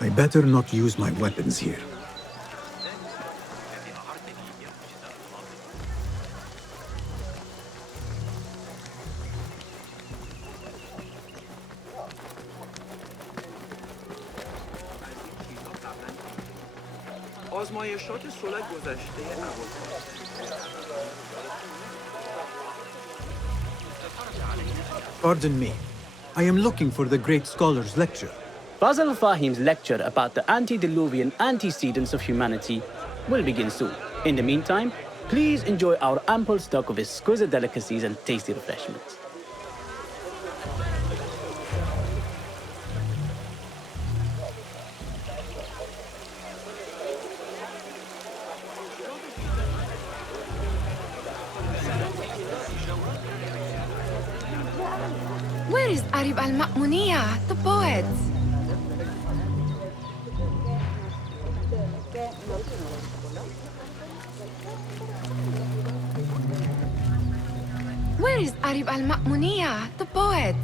I better not use my weapons here. آزمایشات صلح گذشته Pardon me. I am looking for the great scholar's lecture. Basil Fahim's lecture about the antediluvian antecedents of humanity will begin soon. In the meantime, please enjoy our ample stock of exquisite delicacies and tasty refreshments. Where is Arib al-Ma'muniya, the poet? Where is Arib al-Ma'muniya, the poet?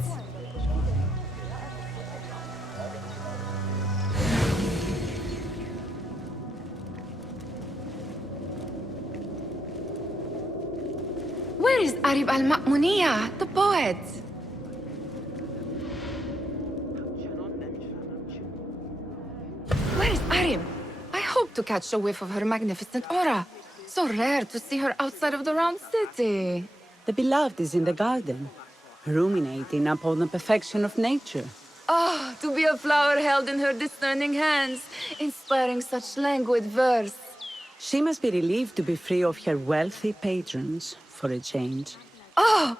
Where is Arib al-Ma'muniya, the poet? Where is Arib? I hope to catch a whiff of her magnificent aura. So rare to see her outside of the round city. The beloved is in the garden, ruminating upon the perfection of nature. Oh, to be a flower held in her discerning hands, inspiring such languid verse. She must be relieved to be free of her wealthy patrons, for a change. Oh,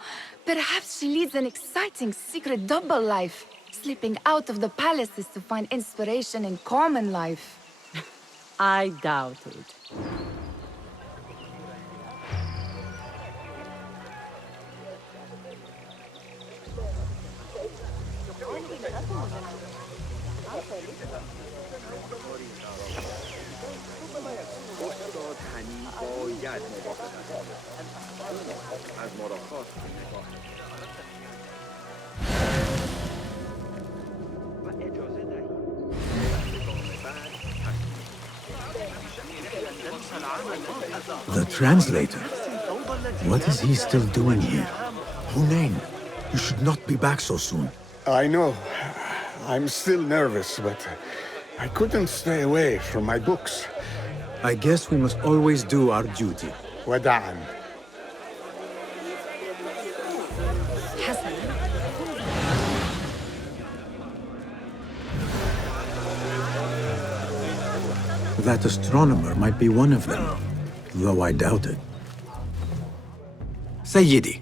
perhaps she leads an exciting secret double life, slipping out of the palaces to find inspiration in common life. I doubt it. استاد هنی باید مواظب از مراخات نگاه و اجازه دهید The translator? What is he still doing here? Hunain, you should not be back so soon. I know. I'm still nervous, but I couldn't stay away from my books. I guess we must always do our duty. وداعاً. That astronomer might be one of them, though I doubt it. Sayyidi,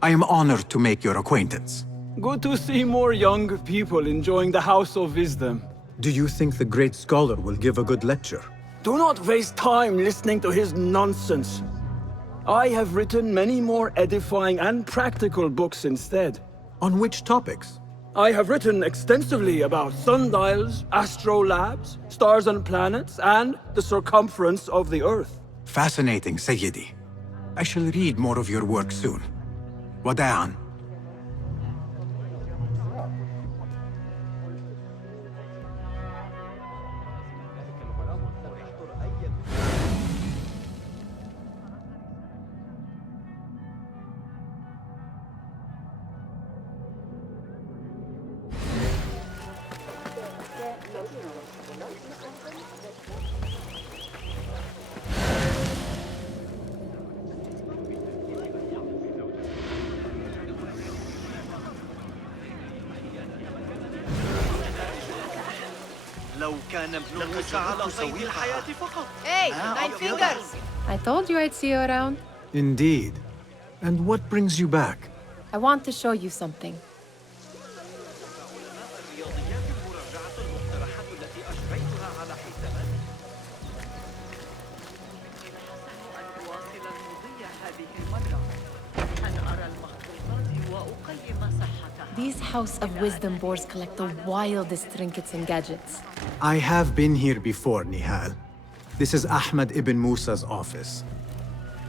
I am honored to make your acquaintance. Good to see more young people enjoying the House of Wisdom. Do you think the great scholar will give a good lecture? Do not waste time listening to his nonsense. I have written many more edifying and practical books instead. On which topics? I have written extensively about sundials, astrolabes, stars and planets, and the circumference of the Earth. Fascinating, Sayyidi. I shall read more of your work soon. Wada'an. لو كان ابنك على قيد الحياة فقط. Hey, nine fingers! I told you I'd see you around. Indeed. And what brings you back? I want to show you something. الرياضيات المراجعة المقترحات التي أجريتها على حسابات أن أواصل المضي هذه المرة. أن أرى المخطوطات وأقيم صحتها. These House of Wisdom boards collect the wildest trinkets and gadgets. I have been here before, Nihal. This is Ahmed ibn Musa's office.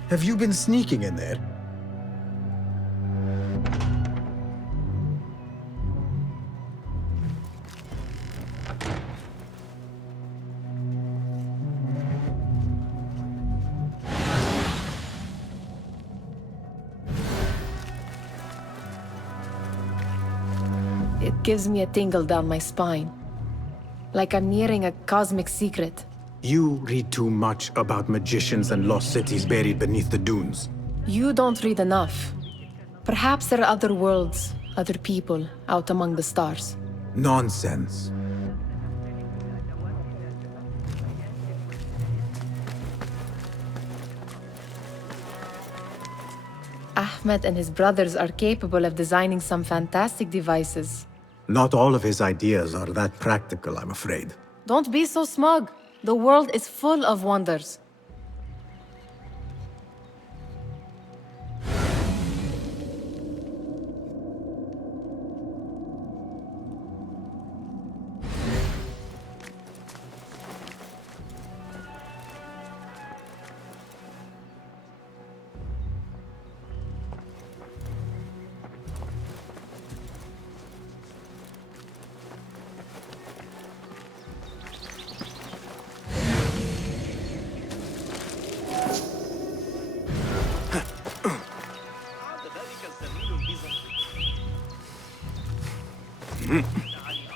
Have you been sneaking in there? It gives me a tingle down my spine. Like I'm nearing a cosmic secret. You read too much about magicians and lost cities buried beneath the dunes. You don't read enough. Perhaps there are other worlds, other people, out among the stars. Nonsense. Ahmed and his brothers are capable of designing some fantastic devices. Not all of his ideas are that practical, I'm afraid. Don't be so smug. The world is full of wonders.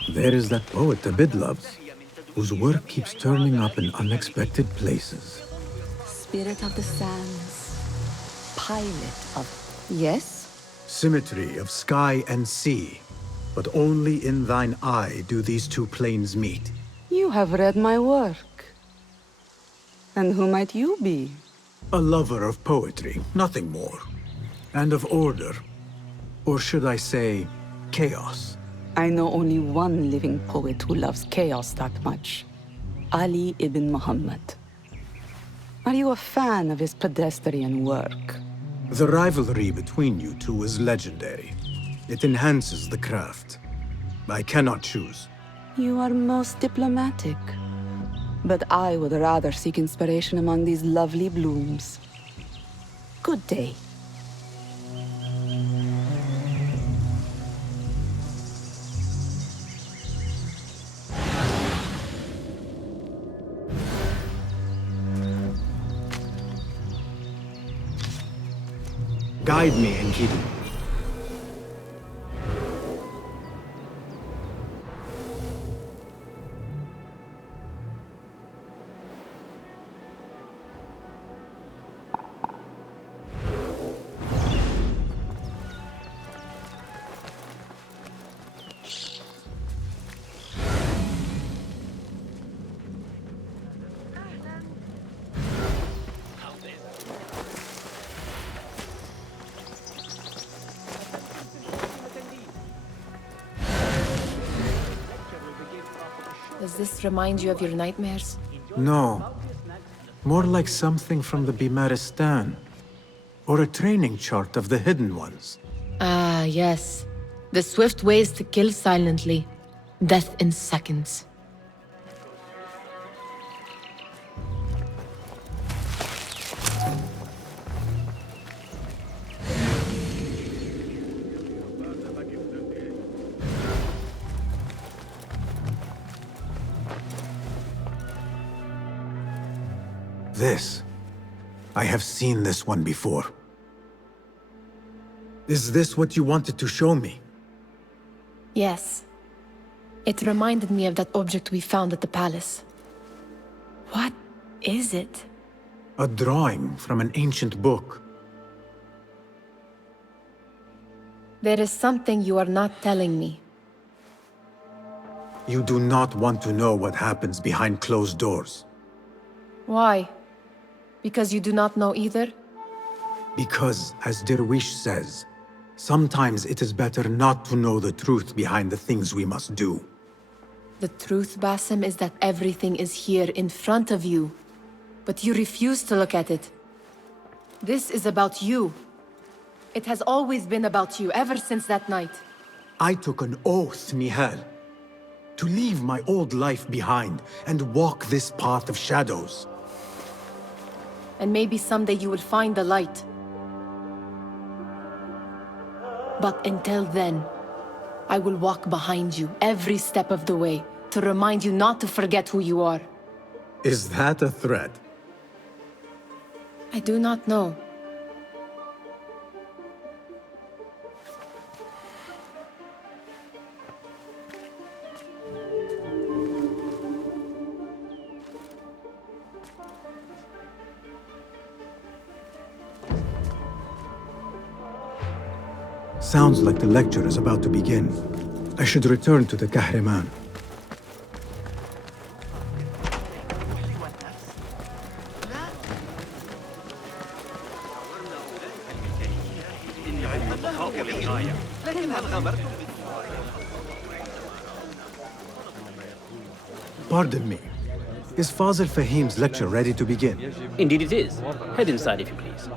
There is that poet Abid loves, whose work keeps turning up in unexpected places. Spirit of the sands, pilot of... Yes? Symmetry of sky and sea, but only in thine eye do these two planes meet. You have read my work. And who might you be? A lover of poetry, nothing more. And of order. Or should I say, chaos. I know only one living poet who loves chaos that much. Ali ibn Muhammad. Are you a fan of his pedestrian work? The rivalry between you two is legendary. It enhances the craft. I cannot choose. You are most diplomatic. But I would rather seek inspiration among these lovely blooms. Good day. Guide me, Enkidu. Does this remind you of your nightmares? No. More like something from the Bimaristan. Or a training chart of the Hidden Ones. Ah, yes. The swift ways to kill silently. Death in seconds. This. I have seen this one before. Is this what you wanted to show me? Yes. It reminded me of that object we found at the palace. What is it? A drawing from an ancient book. There is something you are not telling me. You do not want to know what happens behind closed doors. Why? Because you do not know either? Because, as Derwish says, sometimes it is better not to know the truth behind the things we must do. The truth, Basim, is that everything is here in front of you. But you refuse to look at it. This is about you. It has always been about you, ever since that night. I took an oath, Nihal, to leave my old life behind and walk this path of shadows. And maybe someday you will find the light. But until then, I will walk behind you every step of the way to remind you not to forget who you are. Is that a threat? I do not know. Sounds like the lecture is about to begin. I should return to the Kahraman. Pardon me. Is Fazil Fahim's lecture ready to begin? Indeed it is. Head inside if you please.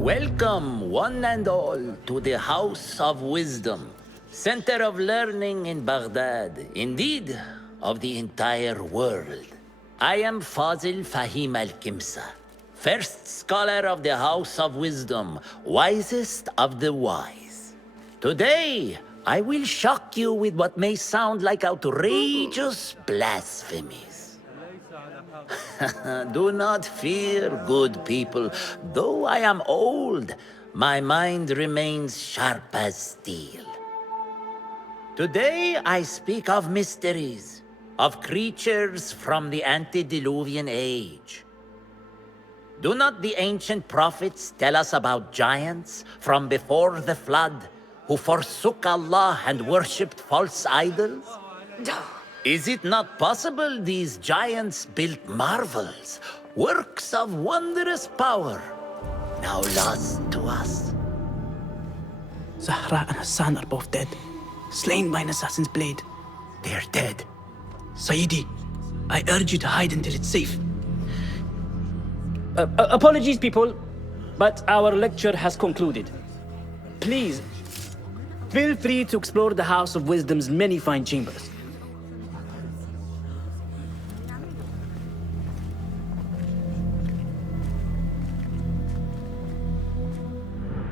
Welcome, one and all, to the House of Wisdom, center of learning in Baghdad, indeed, of the entire world. I am Fazil Fahim al-Kimsa, first scholar of the House of Wisdom, wisest of the wise. Today, I will shock you with what may sound like outrageous blasphemies. Do not fear, good people. Though I am old, my mind remains sharp as steel. Today I speak of mysteries, of creatures from the antediluvian age. Do not the ancient prophets tell us about giants from before the flood who forsook Allah and worshipped false idols? Is it not possible these giants built marvels, works of wondrous power, now lost to us? Zahra and Hassan are both dead, slain by an assassin's blade. They're dead. Sayyidi, I urge you to hide until it's safe. Apologies, people, but our lecture has concluded. Please, feel free to explore the House of Wisdom's many fine chambers.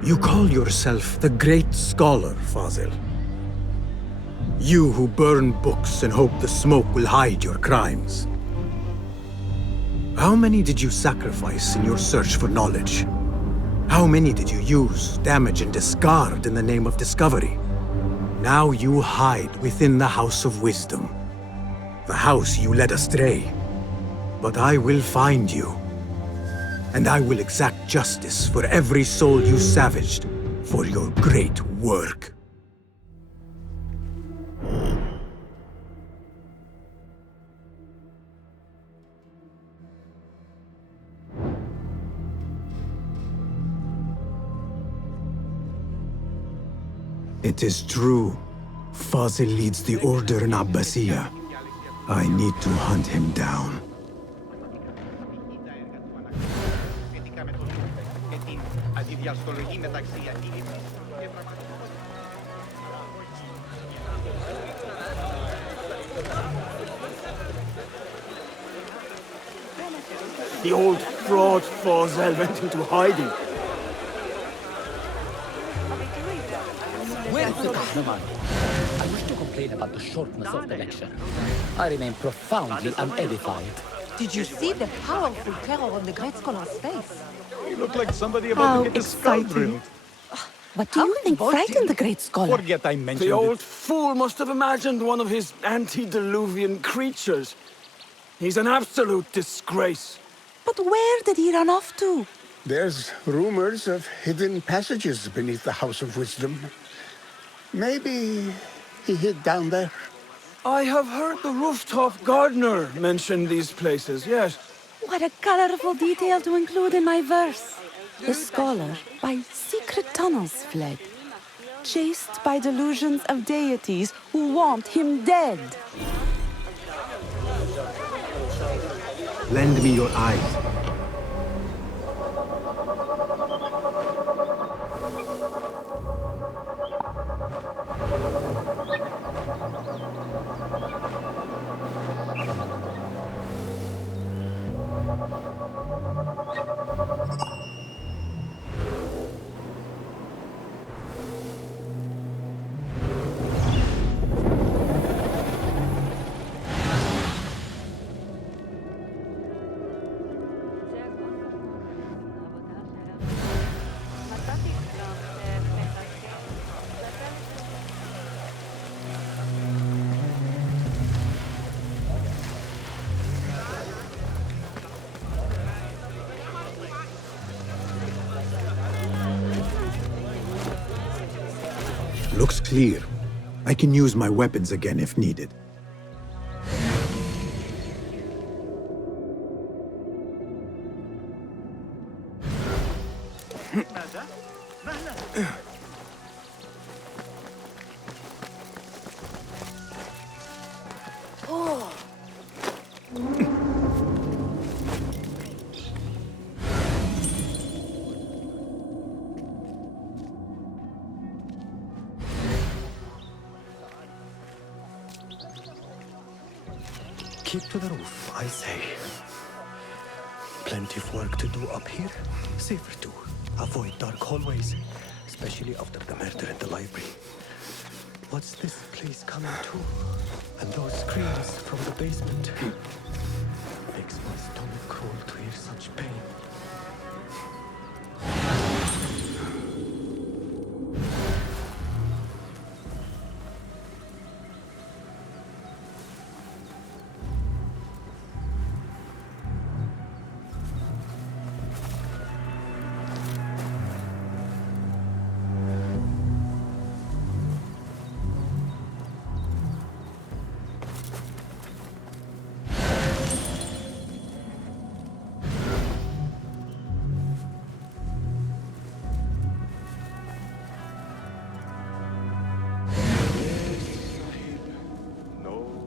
You call yourself the great scholar, Fazil. You who burn books and hope the smoke will hide your crimes. How many did you sacrifice in your search for knowledge? How many did you use, damage, and discard in the name of discovery? Now you hide within the House of Wisdom. The house you led astray. But I will find you. And I will exact justice for every soul you savaged for your great work. It is true. Fazil leads the order in Abbasiyah. I need to hunt him down. The old fraud Fazil went into hiding. Where's the Kahraman? I wish to complain about the shortness of the lecture. I remain profoundly unedified. Did you see the powerful terror on the great scholar's face? He looked like somebody about to get his skull drilled. What do you think frightened the great scholar? Forget I mentioned The old it. fool must have imagined one of his antediluvian creatures. He's an absolute disgrace. But where did he run off to? There's rumors of hidden passages beneath the House of Wisdom. Maybe he hid down there. I have heard the rooftop gardener mention these places, yes. What a colorful detail to include in my verse. The scholar by secret tunnels fled, chased by delusions of deities who want him dead. Lend me your eyes. Looks clear. I can use my weapons again if needed. Keep to the roof, I say. Plenty of work to do up here. Safer too. Avoid dark hallways, especially after the murder in the library. What's this place coming to? And those screams from the basement. Makes my stomach crawl to hear such pain.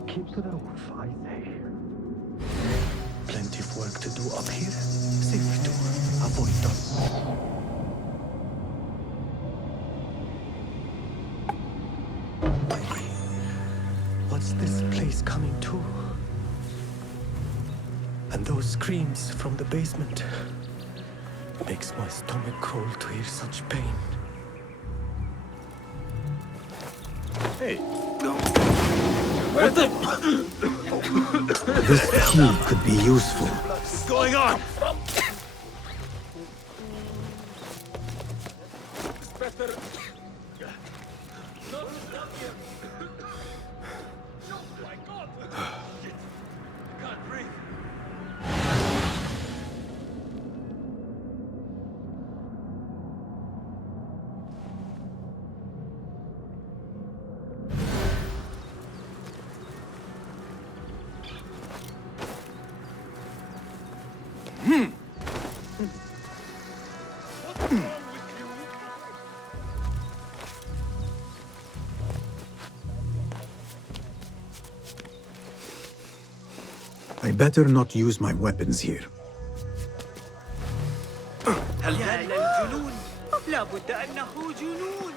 Keep to the roof, I say. Plenty of work to do up here. Safer too. Avoid dark. What's this place coming to? And those screams from the basement. Makes my stomach crawl to hear such pain. Hey. This key could be useful. What's going on? Better. My God! Can't breathe. I better not use my weapons here. هل يا للجنون؟ لابد أنه جنون.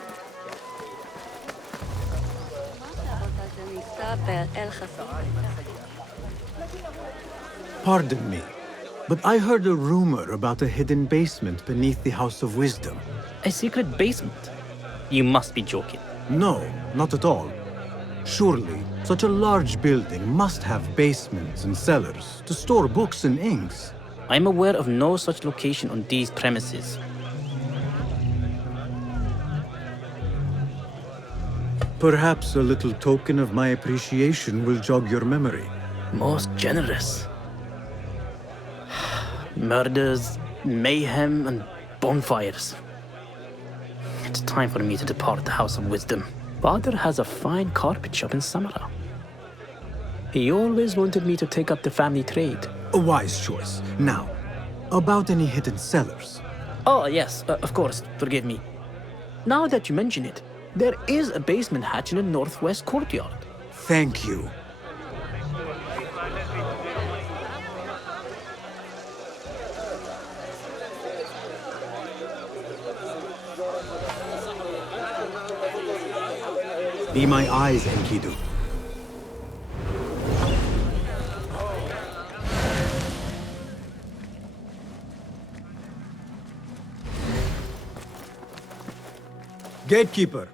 Pardon me, but I heard a rumor about a hidden basement beneath the House of Wisdom. A secret basement? You must be joking. No, not at all. Surely, such a large building must have basements and cellars to store books and inks. I'm aware of no such location on these premises. Perhaps a little token of my appreciation will jog your memory. Most generous. Murders, mayhem, and bonfires. It's time for me to depart the House of Wisdom. Father has a fine carpet shop in Samara. He always wanted me to take up the family trade. A wise choice. Now, about any hidden cellars. Oh, yes, of course, forgive me. Now that you mention it, there is a basement hatch in the northwest courtyard. Thank you. Be my eyes, Enkidu. Gatekeeper,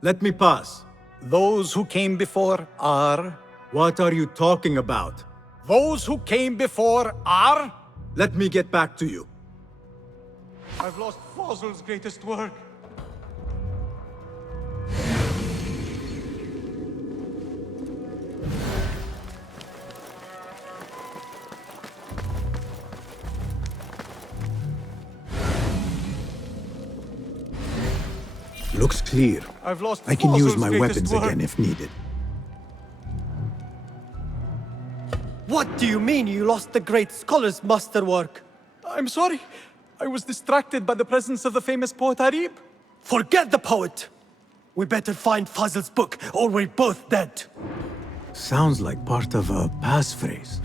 let me pass. Those who came before are... What are you talking about? Those who came before are... Let me get back to you. I've lost Fossil's greatest work. Looks clear. I've lost I can use Fossil's my greatest weapons work. again if needed. What do you mean you lost the great scholar's masterwork? I'm sorry. I was distracted by the presence of the famous poet Arib. Forget the poet! We better find Fazl's book, or we're both dead. Sounds like part of a passphrase.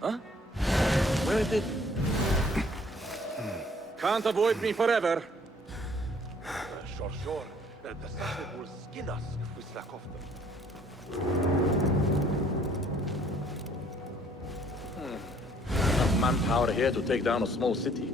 Huh? Where did... Can't avoid me forever. Sure. The Sahib will skin us if we slack off them. Enough manpower here to take down a small city.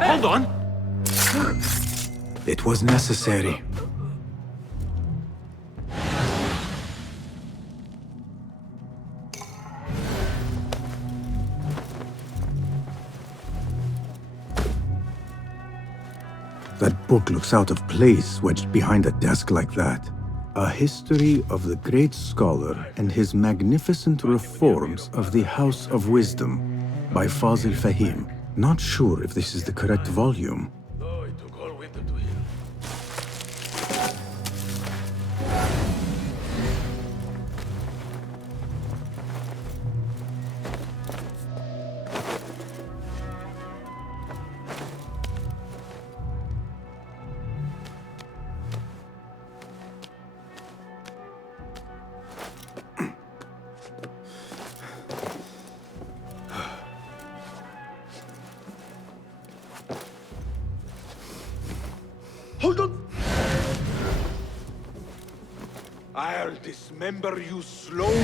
Hold on! It was necessary. That book looks out of place wedged behind a desk like that. A history of the great scholar and his magnificent reforms of the House of Wisdom by Fazil Fahim. Not sure if this is the correct volume. Hold on! I'll dismember you slowly.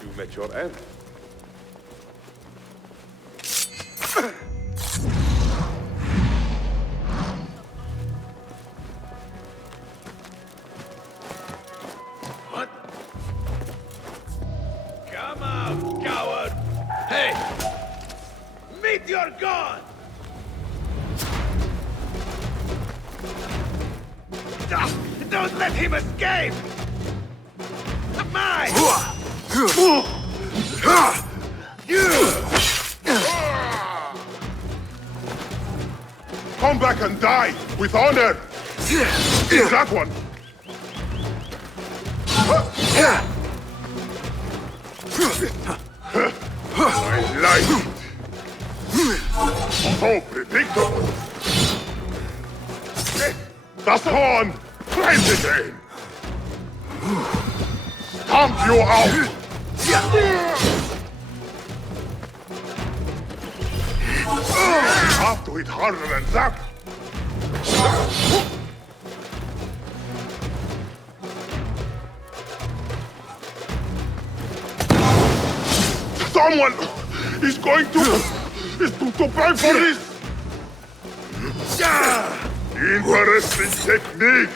You met your end. Come out, coward! Hey! Meet your god! Don't let him escape! Mine! Come back and die with honor! Is that one? I like it! So predictable! The Swan! Rise again! Stomp you out! Have to hit harder than that! Someone is going to pay for this! Interesting technique.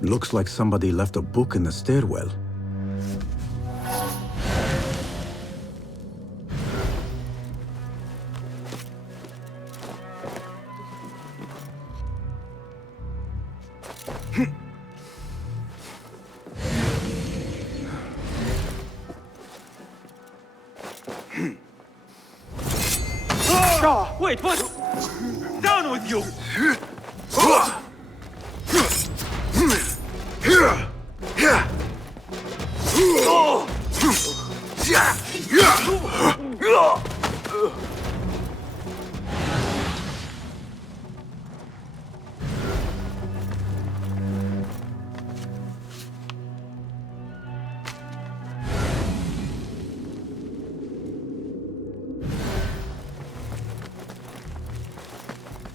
Looks like somebody left a book in the stairwell. Wait, what? Down with you!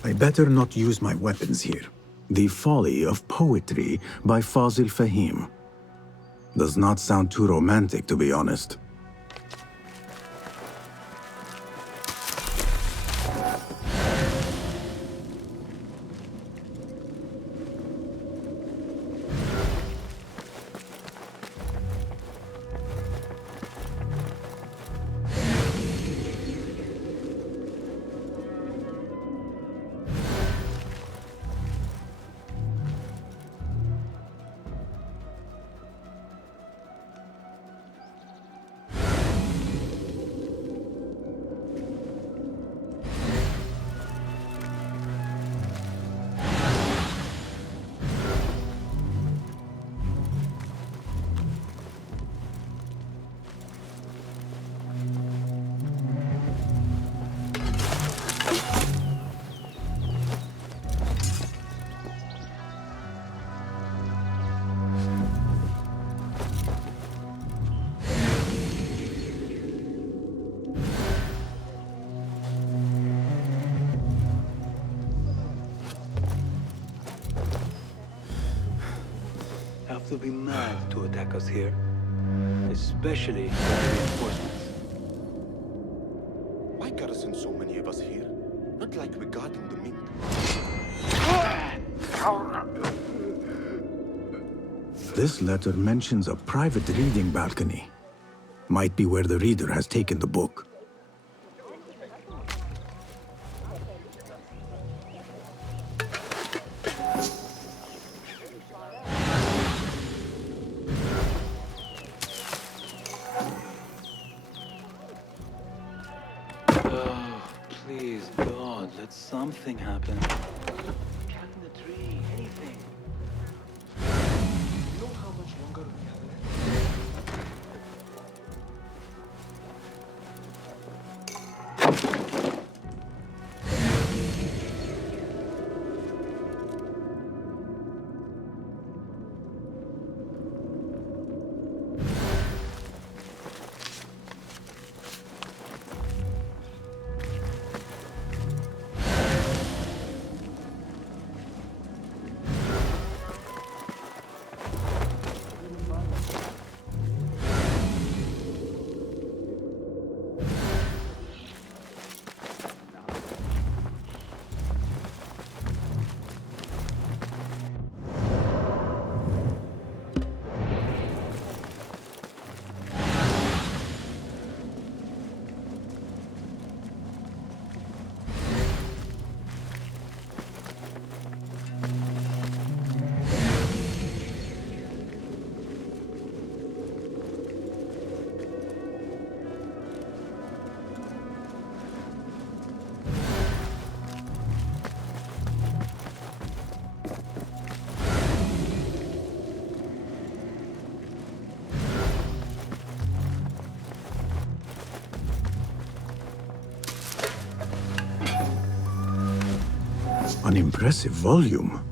I better not use my weapons here. The Folly of Poetry by Fazil Fahim. Does not sound too romantic, to be honest. Have to be mad to attack us here. Especially with the reinforcements. Why garrison so many of us here? Not like we guarding the mint. This letter mentions a private reading balcony. Might be where the reader has taken the book. Oh, please, God, let something happen. Climb the tree, anything. You know how much longer we have left? An impressive volume.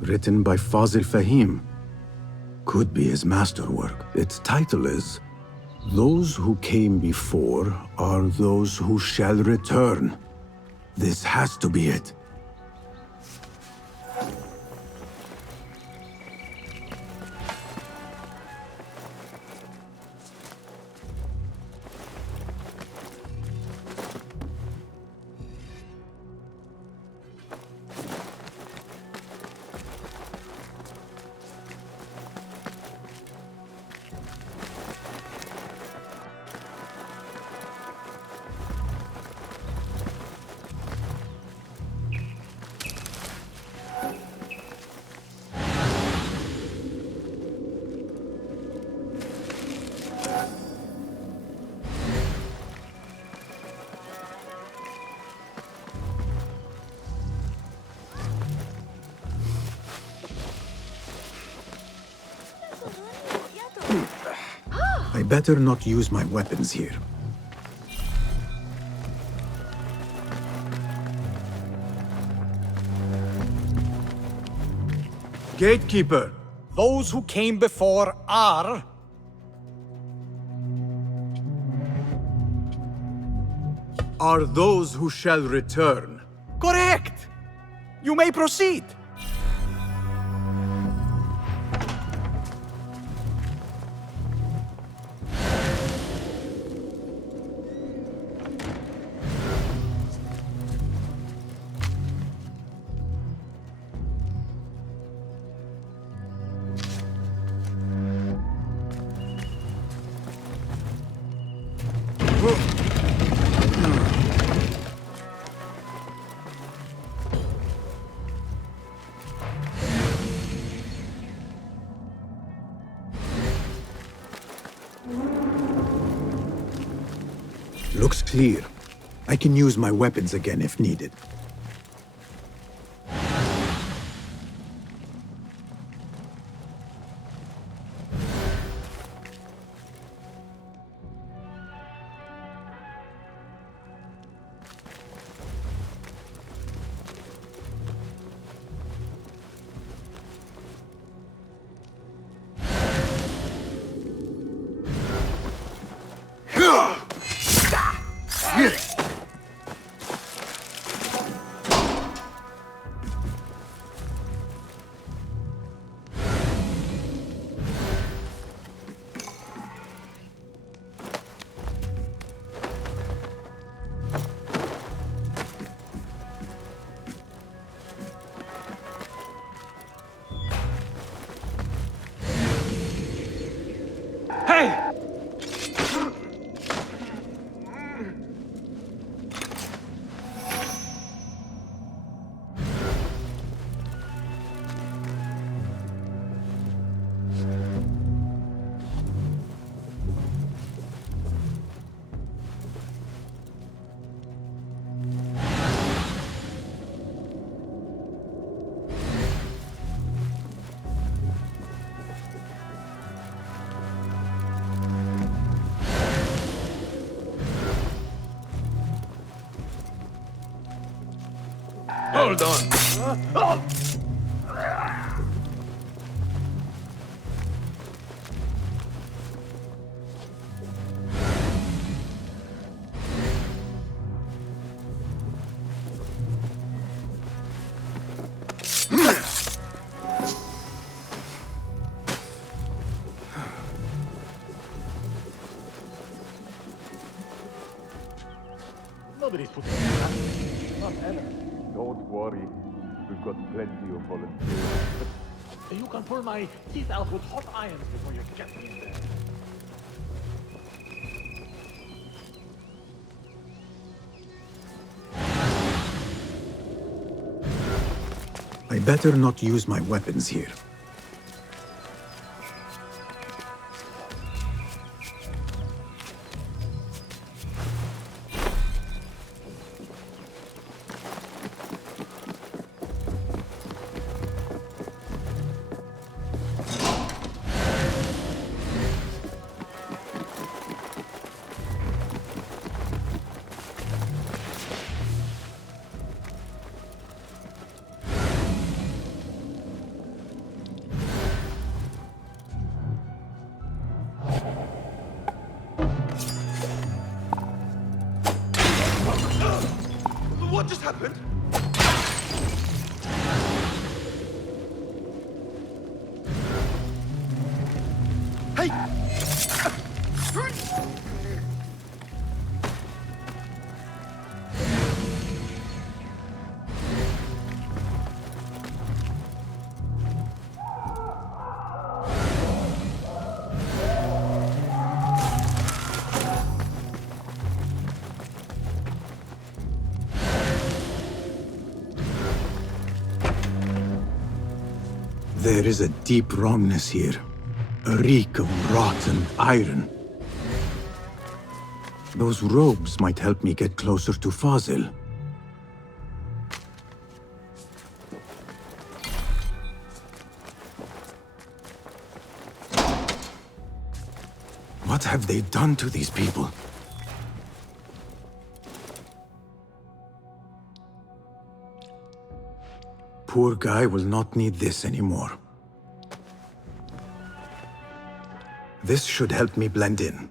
Written by Fazil Fahim. Could be his masterwork. Its title is Those Who Came Before Are Those Who Shall Return. This has to be it. I better not use my weapons here. Gatekeeper, those who came before are... Are those who shall return. Correct! You may proceed. Looks clear. I can use my weapons again if needed. Hey! Hold on. Nobody's putting it back. Not Ella. Don't worry. We've got plenty of volunteers. But you can pull my teeth out with hot irons before you get me in there. I better not use my weapons here. What just happened? Hey! There is a deep wrongness here. A reek of rotten iron. Those robes might help me get closer to Fazil. What have they done to these people? Poor guy will not need this anymore. This should help me blend in.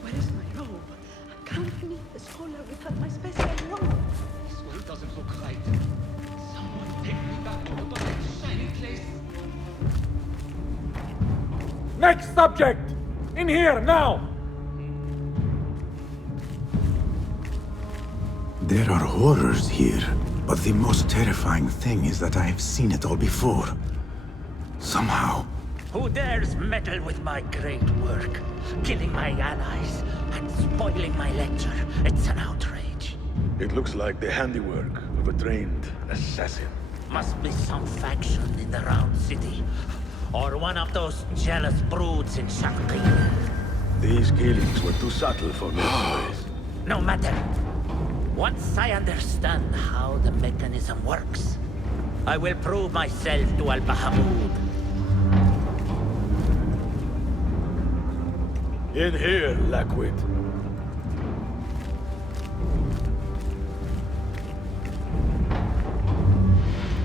Where is my robe? I can't meet the scholar without my special robe. This world doesn't look right. Someone take me back to the dark, shiny place. Next subject! In here, now! There are horrors here, but the most terrifying thing is that I have seen it all before. Somehow. Who dares meddle with my great work, killing my allies and spoiling my lecture? It's an outrage. It looks like the handiwork of a trained assassin. Must be some faction in the Round City, or one of those jealous broods in Sharqiyya. These killings were too subtle for mercenaries. No matter. Once I understand how the mechanism works, I will prove myself to Al-Bahamud. In here, Lackwit.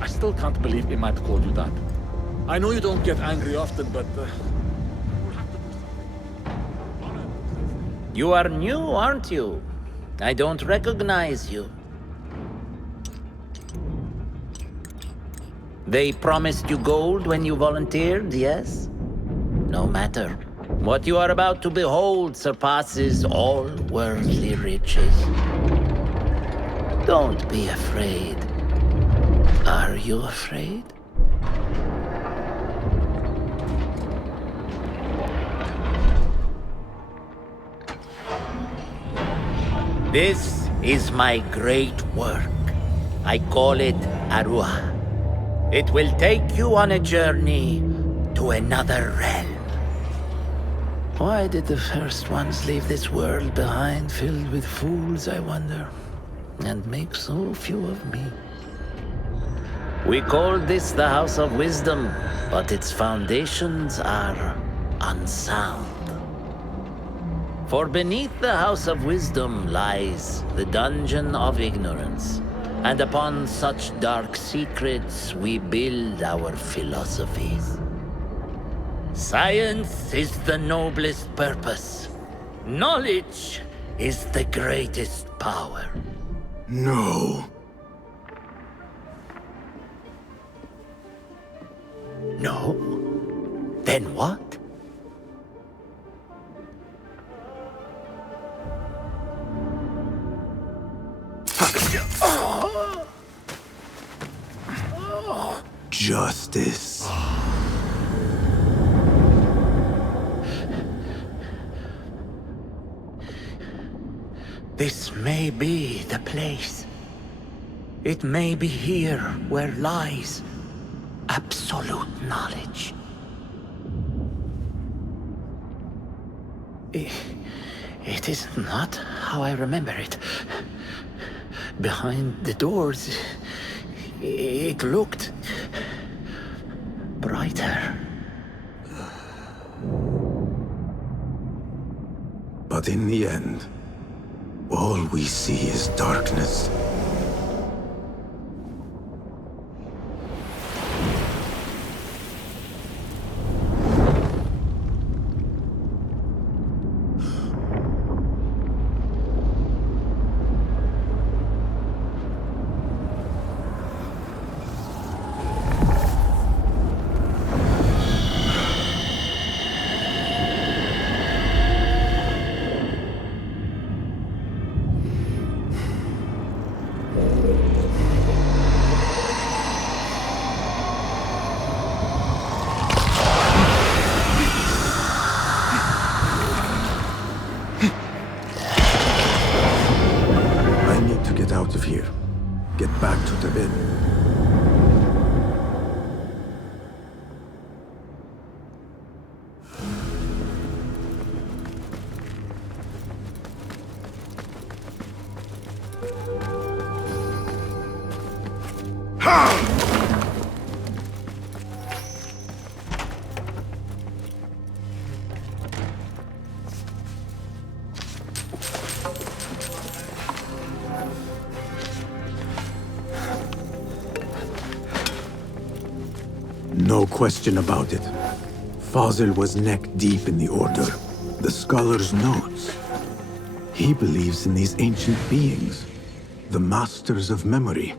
I still can't believe Imad called you that. I know you don't get angry often, but... You are new, aren't you? I don't recognize you. They promised you gold when you volunteered, yes? No matter. What you are about to behold surpasses all worldly riches. Don't be afraid. Are you afraid? This is my great work. I call it Aruha. It will take you on a journey to another realm. Why did the first ones leave this world behind filled with fools, I wonder, and make so few of me? We called this the House of Wisdom, but its foundations are unsound. For beneath the House of Wisdom lies the Dungeon of Ignorance, and upon such dark secrets we build our philosophies. Science is the noblest purpose. Knowledge is the greatest power. No. No? Then what? Justice. This may be the place. It may be here where lies absolute knowledge. It is not how I remember it. Behind the doors, it looked brighter. But in the end, all we see is darkness. Out of here. Get back to the inn. No question about it. Fazil was neck-deep in the Order. The scholar's notes. He believes in these ancient beings, the masters of memory.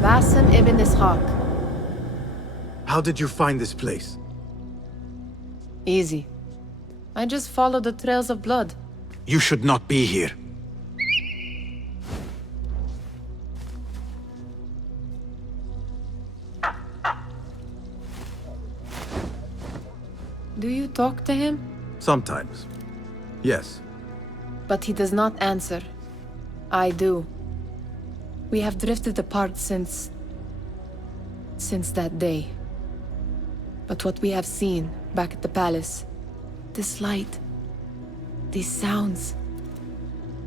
Basim ibn Ishaq. How did you find this place? Easy. I just follow the trails of blood. You should not be here. Do you talk to him? Sometimes. Yes. But he does not answer. I do. We have drifted apart since that day. But what we have seen back at the palace, this light, these sounds,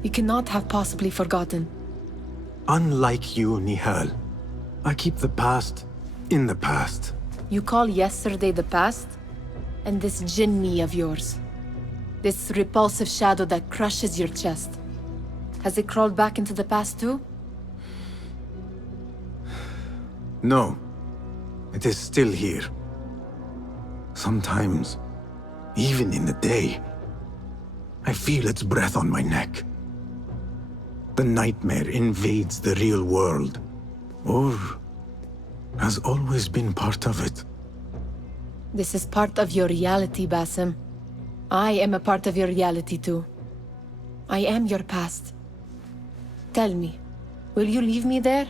you cannot have possibly forgotten. Unlike you, Nihal, I keep the past in the past. You call yesterday the past? And this jinni of yours, this repulsive shadow that crushes your chest, has it crawled back into the past too? No. It is still here. Sometimes, even in the day, I feel its breath on my neck. The nightmare invades the real world, or has always been part of it. This is part of your reality, Basim. I am a part of your reality too. I am your past. Tell me, will you leave me there?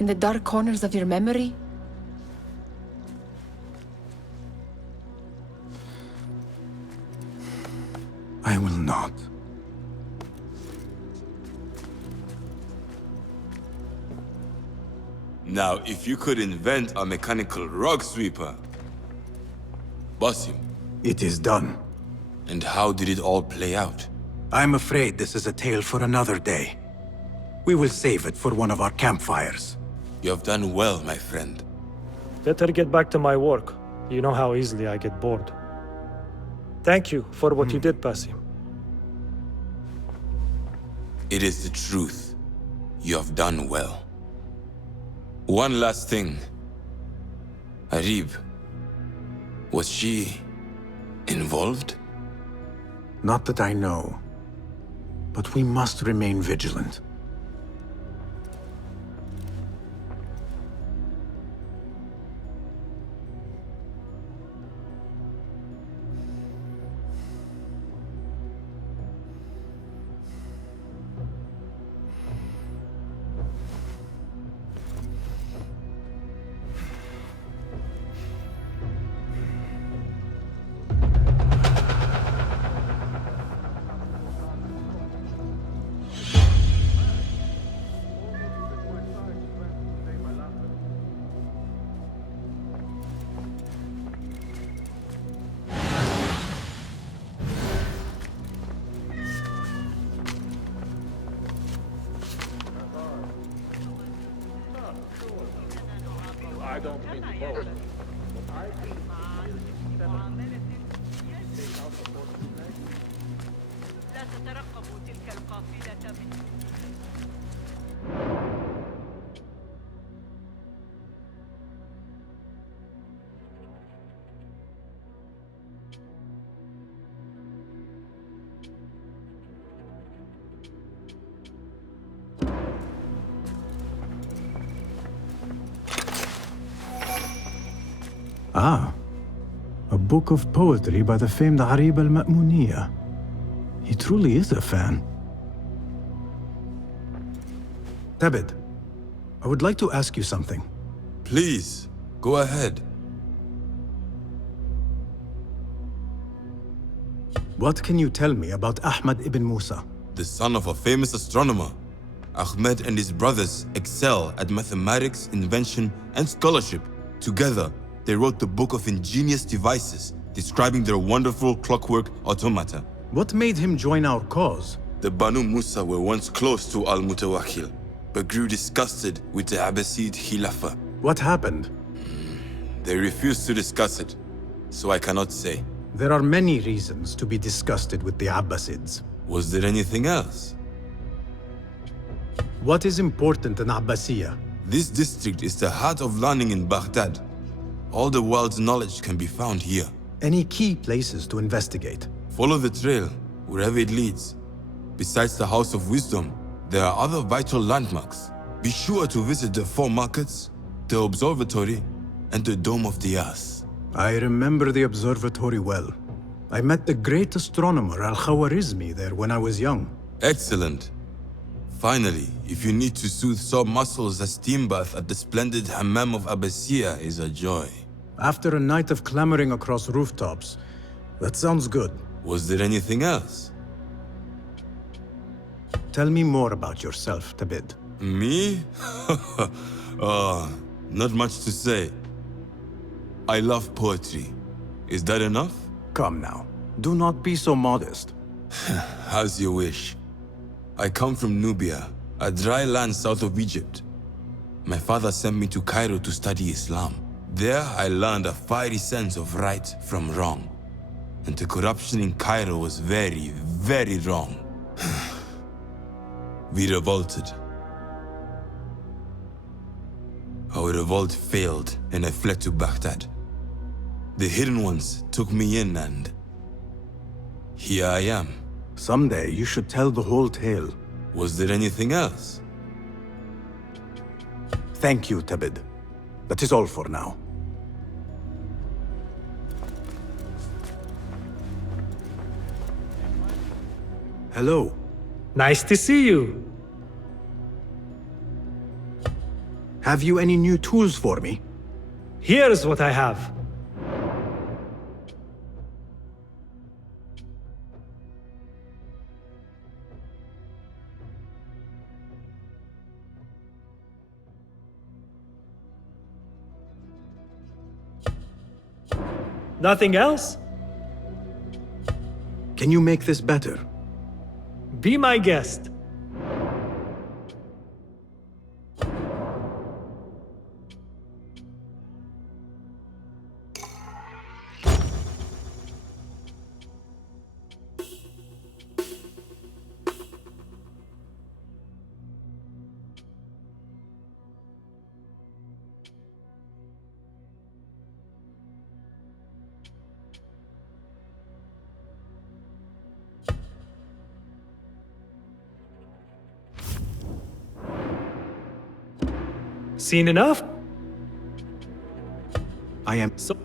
In the dark corners of your memory? I will not. Now, if you could invent a mechanical rug sweeper. Basim. It is done. And how did it all play out? I'm afraid this is a tale for another day. We will save it for one of our campfires. You have done well, my friend. Better get back to my work. You know how easily I get bored. Thank you for what you did, Basim. It is the truth. You have done well. One last thing. Arib, was she involved? Not that I know. But we must remain vigilant. I don't mean to boast, but I think لا تترقبوا تلك القافلة من Ah, a book of poetry by the famed Arib al-Ma'muniyya. He truly is a fan. Tabid, I would like to ask you something. Please, go ahead. What can you tell me about Ahmad ibn Musa? The son of a famous astronomer. Ahmed and his brothers excel at mathematics, invention, and scholarship. Together, they wrote the book of ingenious devices, describing their wonderful clockwork automata. What made him join our cause? The Banu Musa were once close to Al-Mutawakkil, but grew disgusted with the Abbasid Khilafah. What happened? They refused to discuss it, so I cannot say. There are many reasons to be disgusted with the Abbasids. Was there anything else? What is important in Abbasiyya? This district is the heart of learning in Baghdad. All the world's knowledge can be found here. Any key places to investigate? Follow the trail, wherever it leads. Besides the House of Wisdom, there are other vital landmarks. Be sure to visit the 4 markets, the observatory, and the Dome of the Yas. I remember the observatory well. I met the great astronomer Al-Khwarizmi there when I was young. Excellent. Finally, if you need to soothe sore muscles, a steam bath at the splendid Hammam of Abbasiyah is a joy. After a night of clambering across rooftops, that sounds good. Was there anything else? Tell me more about yourself, Tabid. Me? Oh, not much to say. I love poetry. Is that enough? Come now. Do not be so modest. As you wish. I come from Nubia, a dry land south of Egypt. My father sent me to Cairo to study Islam. There I learned a fiery sense of right from wrong. And the corruption in Cairo was very, very wrong. We revolted. Our revolt failed and I fled to Baghdad. The Hidden Ones took me in and here I am. Someday you should tell the whole tale. Was there anything else? Thank you, Tabid. That is all for now. Hello. Nice to see you. Have you any new tools for me? Here's what I have. Nothing else? Can you make this better? Be my guest. Seen enough? I am... So